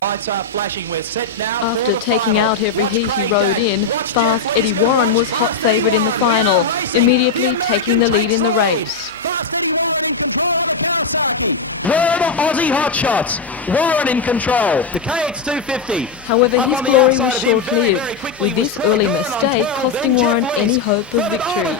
Lights are flashing. We're set now. After taking out every heat he rode in, fast Eddie Warren was hot favourite in the final, immediately taking the lead in the race. Where are the Aussie hotshots? Warren in control. The KX250. However, his glory was short-lived, with this early mistake costing Warren any hope of victory.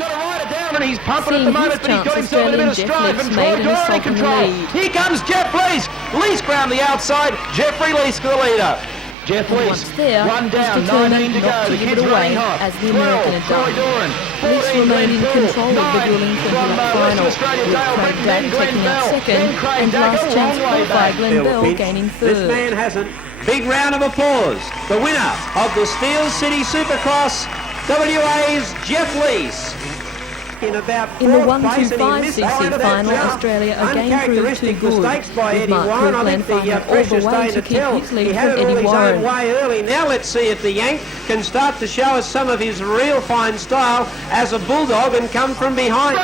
He's pumping Seeing at the moment, his but he's got chance, himself in a bit of Australian strife, Jeff and made an Torres in assault on the control. lead. Here comes Jeff Lees. Lees round the outside. Jeffrey Lees the leader. Jeff Lees, once there, one down, was 19 to determined go. not to The give it kid's away, running hot. as the American had done. Lees remained in control of the dueling 20-lap final, with Craig Dack taking out second, and last chance qualifier Glenn Bell gaining third. This man hasn't. Big round of applause. The winner of the Steel City Supercross, WA's Jeff Lees. In the 125cc final, Australia again proved too good, with Mark Kirkland finding all the way to keep his lead from Eddie Warren. Now let's see if the Yank can start to show us some of his real fine style as a bulldog and come from behind.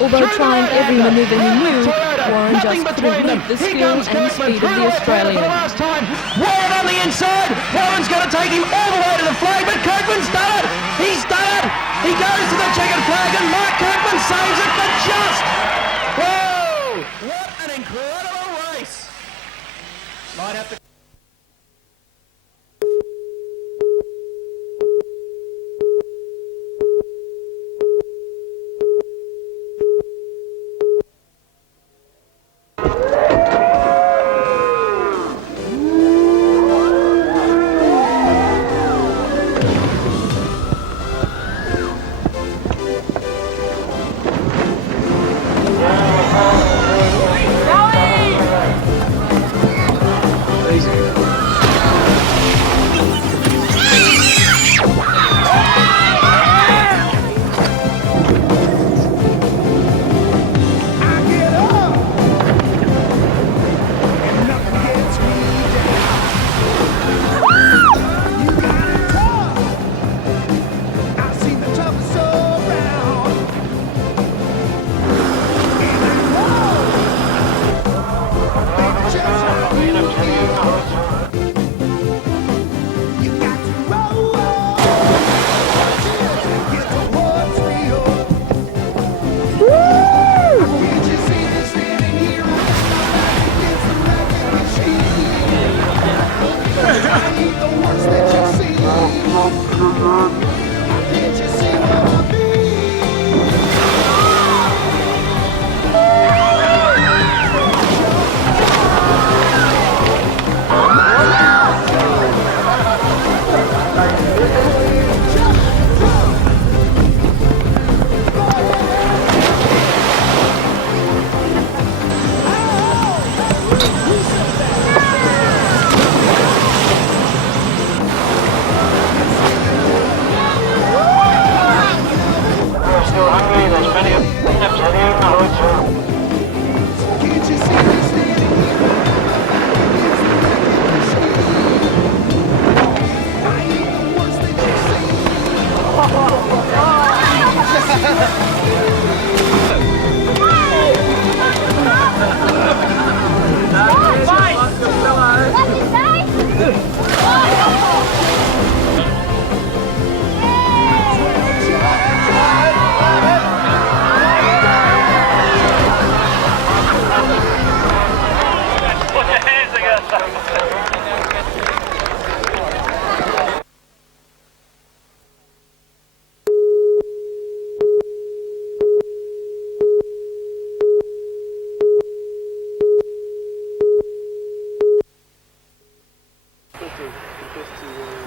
Although trying every manoeuvre he knew, Warren just couldn't meet the skill and speed of the Australian. Warren on the inside. Warren's going to take him all the way to the flag, but Kirkland's done it. He's done it. He goes to the checkered flag, and Mark Kirkland saves it, but just. Whoa! What an incredible race. Might have to.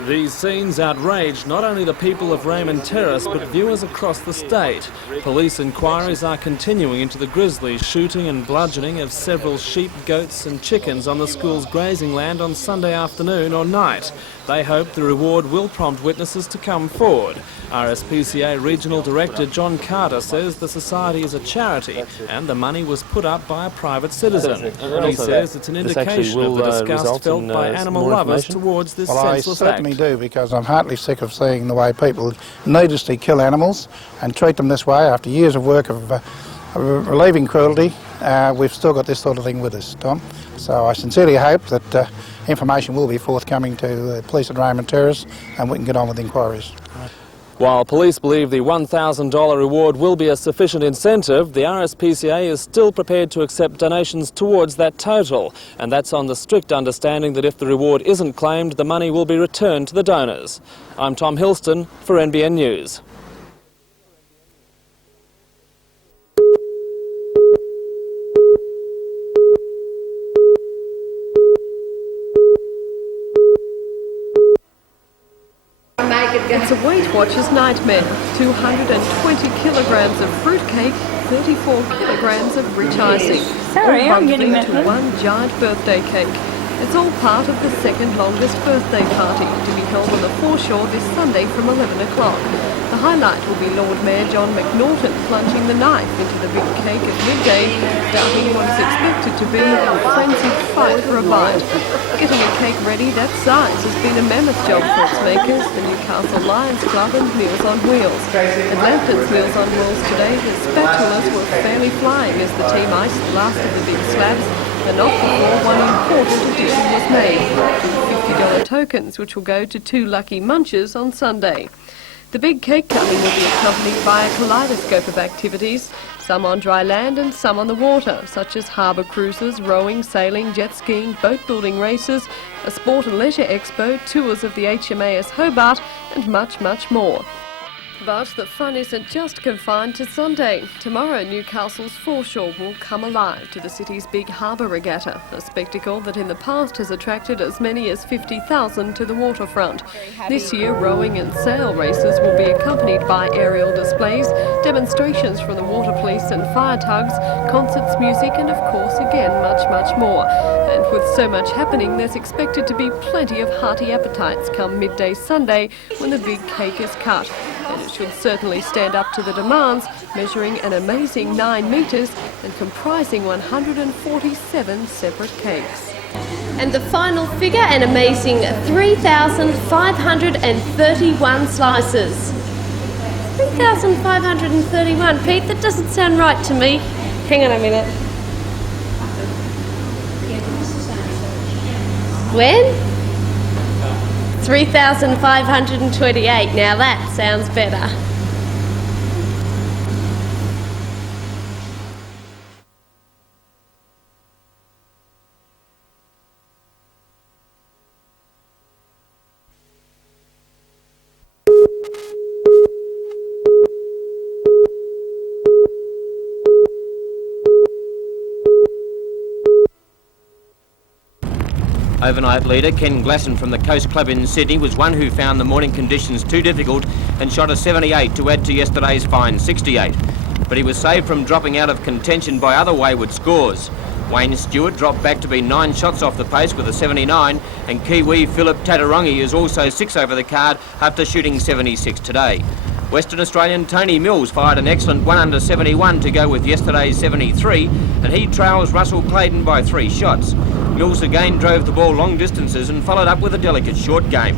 These scenes outraged not only the people of Raymond Terrace but viewers across the state. Police inquiries are continuing into the grisly shooting and bludgeoning of several sheep, goats and chickens on the school's grazing land on Sunday afternoon or night. They hope the reward will prompt witnesses to come forward. RSPCA Regional Director John Carter says the society is a charity and the money was put up by a private citizen. He says it's an indication of the disgust felt by animal lovers towards this senseless act. I do, because I'm heartily sick of seeing the way people needlessly kill animals and treat them this way after years of work of Relieving cruelty, we've still got this sort of thing with us, Tom. So I sincerely hope that information will be forthcoming to the police at Raymond Terrace and we can get on with inquiries. While police believe the $1,000 reward will be a sufficient incentive, the RSPCA is still prepared to accept donations towards that total, and that's on the strict understanding that if the reward isn't claimed, the money will be returned to the donors. I'm Tom Hilston for NBN News. It's a Weight Watchers nightmare. 220 kilograms of fruitcake, 34 kilograms of rich icing. Sorry, all I'm getting bundled into one giant birthday cake. It's all part of the second longest birthday party to be held on the foreshore this Sunday from 11 o'clock. The highlight will be Lord Mayor John McNaughton plunging the knife into the big cake at midday, starting what is expected to be a frenzied fight for a bite. Getting a cake ready that size has been a mammoth job for its makers, the Newcastle Lions Club and Meals on Wheels. At Lambton's Meals on Wheels today, the spatulas were fairly flying as the team iced the last of the big slabs, and not before one important addition was made, $50 tokens, which will go to 2 lucky munchers on Sunday. The big cake cutting will be accompanied by a kaleidoscope of activities, some on dry land and some on the water, such as harbour cruises, rowing, sailing, jet skiing, boat building races, a sport and leisure expo, tours of the HMAS Hobart, and much, much more. But the fun isn't just confined to Sunday. Tomorrow, Newcastle's foreshore will come alive to the city's big harbour regatta, a spectacle that in the past has attracted as many as 50,000 to the waterfront. This year, rowing and sail races will be accompanied by aerial displays, demonstrations from the water police and fire tugs, concerts, music, and of course, again, much, much more. And with so much happening, there's expected to be plenty of hearty appetites come midday Sunday when the big cake is cut. And it should certainly stand up to the demands, measuring an amazing 9 metres and comprising 147 separate cakes. And the final figure, an amazing 3,531 slices. 3,531, Pete, that doesn't sound right to me. Hang on a minute. When? 3,528. Now that sounds better. Overnight leader Ken Glasson from the Coast Club in Sydney was one who found the morning conditions too difficult and shot a 78 to add to yesterday's fine 68. But he was saved from dropping out of contention by other wayward scores. Wayne Stewart dropped back to be 9 shots off the pace with a 79, and Kiwi Philip Tatarongi is also 6 over the card after shooting 76 today. Western Australian Tony Mills fired an excellent 1 under 71 to go with yesterday's 73, and he trails Russell Clayton by 3 shots. Mills again drove the ball long distances and followed up with a delicate short game.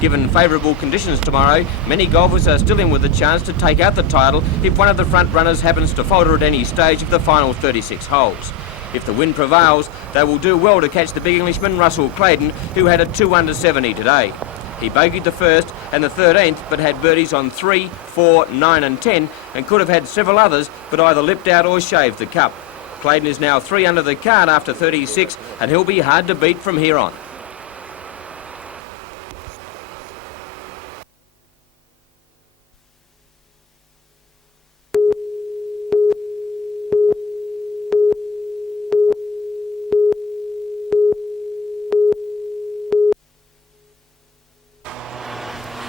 Given favourable conditions tomorrow, many golfers are still in with a chance to take out the title if one of the front runners happens to falter at any stage of the final 36 holes. If the wind prevails, they will do well to catch the big Englishman Russell Clayton, who had a 2 under 70 today. He bogeyed the first and the 13th, but had birdies on 3, 4, 9 and 10, and could have had several others, but either lipped out or shaved the cup. Clayton is now 3 under the card after 36, and he'll be hard to beat from here on.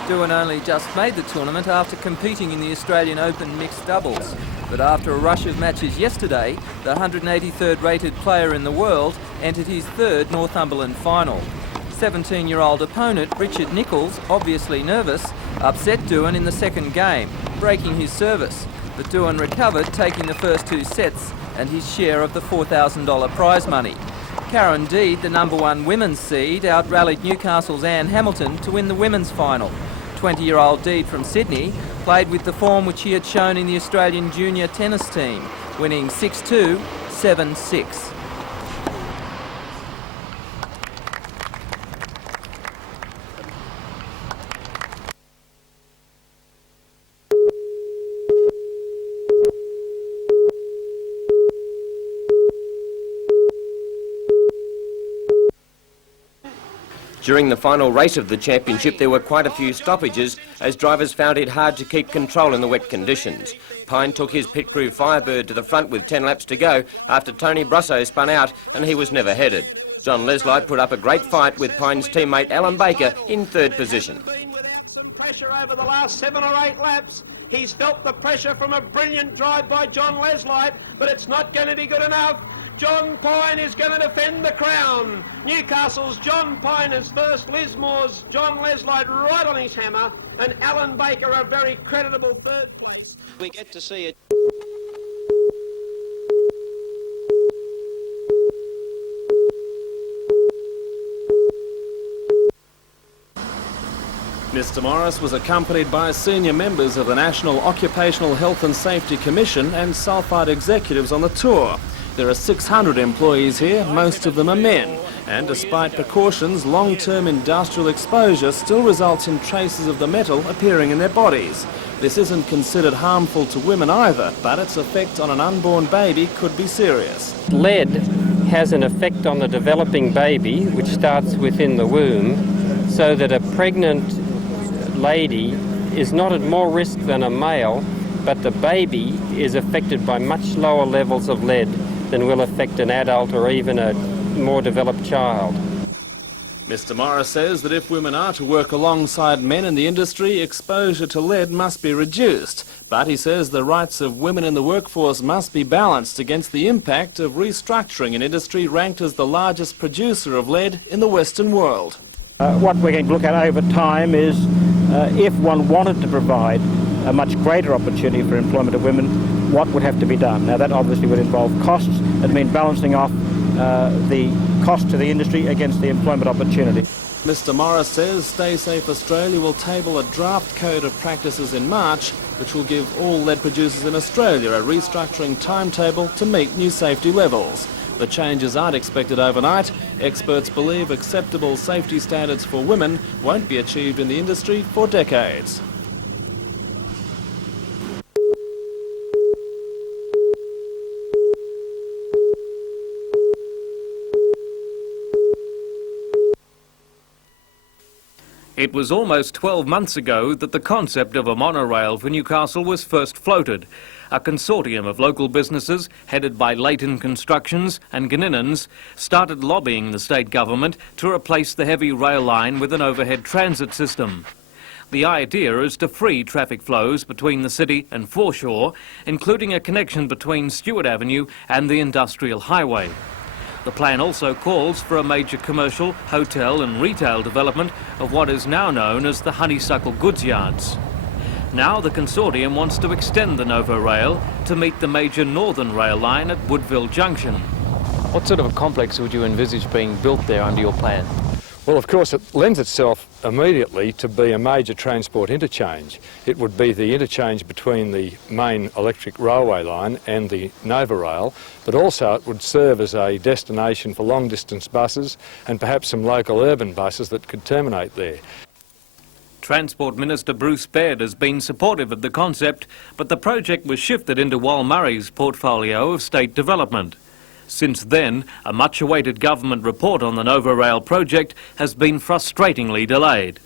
Doohan only just made the tournament after competing in the Australian Open mixed doubles. But after a rush of matches yesterday, the 183rd rated player in the world entered his 3rd Northumberland final. 17-year-old opponent Richard Nichols, obviously nervous, upset Doohan in the second game, breaking his service. But Doohan recovered, taking the first 2 sets and his share of the $4,000 prize money. Karen Deed, the #1 women's seed, out-rallied Newcastle's Anne Hamilton to win the women's final. 20-year-old Deed from Sydney played with the form which he had shown in the Australian junior tennis team, winning 6-2, 7-6. During the final race of the championship, there were quite a few stoppages as drivers found it hard to keep control in the wet conditions. Pine took his pit crew Firebird to the front with 10 laps to go after Tony Brusso spun out and he was never headed. John Leslie put up a great fight with Pine's teammate Alan Baker in third position. Without some pressure over the last 7 or 8 laps, he's felt the pressure from a brilliant drive by John Leslie, but it's not going to be good enough. John Pine is going to defend the crown. Newcastle's John Pine is first, Lismore's John Leslie right on his hammer, and Alan Baker a very creditable third place. We get to see it. Mr Morris was accompanied by senior members of the National Occupational Health and Safety Commission and Sulphide executives on the tour. There are 600 employees here, most of them are men, and despite precautions, long-term industrial exposure still results in traces of the metal appearing in their bodies. This isn't considered harmful to women either, but its effect on an unborn baby could be serious. Lead has an effect on the developing baby, which starts within the womb, so that a pregnant lady is not at more risk than a male, but the baby is affected by much lower levels of lead than will affect an adult or even a more developed child. Mr Morris says that if women are to work alongside men in the industry, exposure to lead must be reduced. But he says the rights of women in the workforce must be balanced against the impact of restructuring an industry ranked as the largest producer of lead in the Western world. What we're going to look at over time is if one wanted to provide a much greater opportunity for employment of women, what would have to be done. Now that obviously would involve costs. It means balancing off the cost to the industry against the employment opportunity. Mr Morris says Stay Safe Australia will table a draft code of practices in March which will give all lead producers in Australia a restructuring timetable to meet new safety levels. The changes aren't expected overnight. Experts believe acceptable safety standards for women won't be achieved in the industry for decades. It was almost 12 months ago that the concept of a monorail for Newcastle was first floated. A consortium of local businesses, headed by Leighton Constructions and Gninans, started lobbying the state government to replace the heavy rail line with an overhead transit system. The idea is to free traffic flows between the city and foreshore, including a connection between Stewart Avenue and the industrial highway. The plan also calls for a major commercial, hotel and retail development of what is now known as the Honeysuckle Goods Yards. Now the consortium wants to extend the Novo Rail to meet the major northern rail line at Woodville Junction. What sort of a complex would you envisage being built there under your plan? Well, of course, it lends itself immediately to be a major transport interchange. It would be the interchange between the main electric railway line and the Nova Rail, but also it would serve as a destination for long-distance buses and perhaps some local urban buses that could terminate there. Transport Minister Bruce Baird has been supportive of the concept, but the project was shifted into Wal Murray's portfolio of state development. Since then, a much-awaited government report on the Nova Rail project has been frustratingly delayed.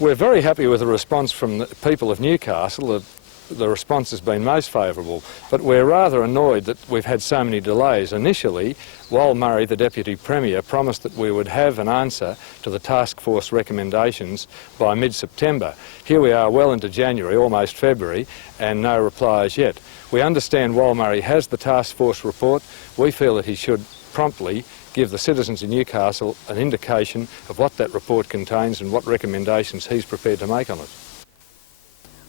We're very happy with the response from the people of Newcastle. The response has been most favourable, but we're rather annoyed that we've had so many delays. Initially, Wal Murray, the Deputy Premier, promised that we would have an answer to the task force recommendations by mid-September. Here we are well into January, almost February, and no reply as yet. We understand Wal Murray has the task force report. We feel that he should promptly give the citizens of Newcastle an indication of what that report contains and what recommendations he's prepared to make on it.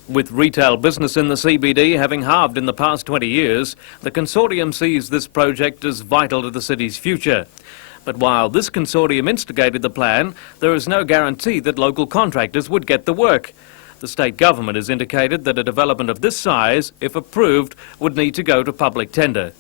With retail business in the CBD having halved in the past 20 years, the consortium sees this project as vital to the city's future. But while this consortium instigated the plan, there is no guarantee that local contractors would get the work. The state government has indicated that a development of this size, if approved, would need to go to public tender.